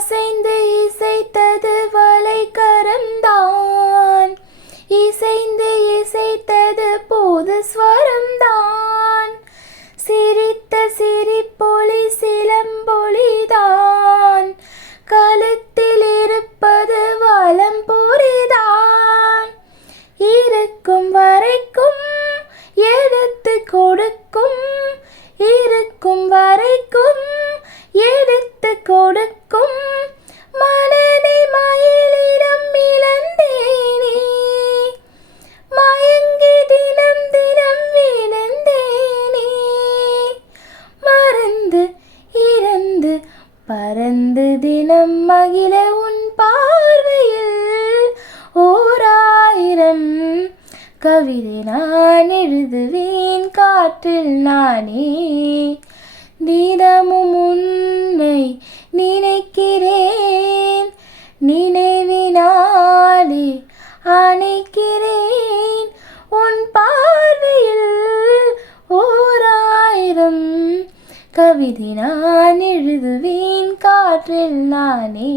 அசைந்து இசைத்தது வளைக்கரம்தான், இசைந்து இசைத்தது போது ஸ்வரம்தான், சிரித்த சிரிப்பொலி சிலம்பொலிதான், கழுத்தில் இருப்பது வலம்புரிதான். இருக்கும் வரைக்கும் எடுத்து கொடுக்கும், இருக்கும் வரைக்கும் எடுத்து கொடுக்கும், மனதை மயிலிடம் இழந்தேனே, மயங்கி தினம் தினம் விழுந்தேனே, மறந்து இறந்து பறந்து தினம் மகிழ உன் பார்வையில் ஓராயிரம் கவிதை நான் எழுதுவேன் காற்றில் நானே. தினமும் உன்னை நினைக்கிறேன், நினைவினாலே அணைக்கிறேன், உன் பார்வையில் ஓராயிரம் கவிதை நான் எழுதுவேன் காற்றில் நானே.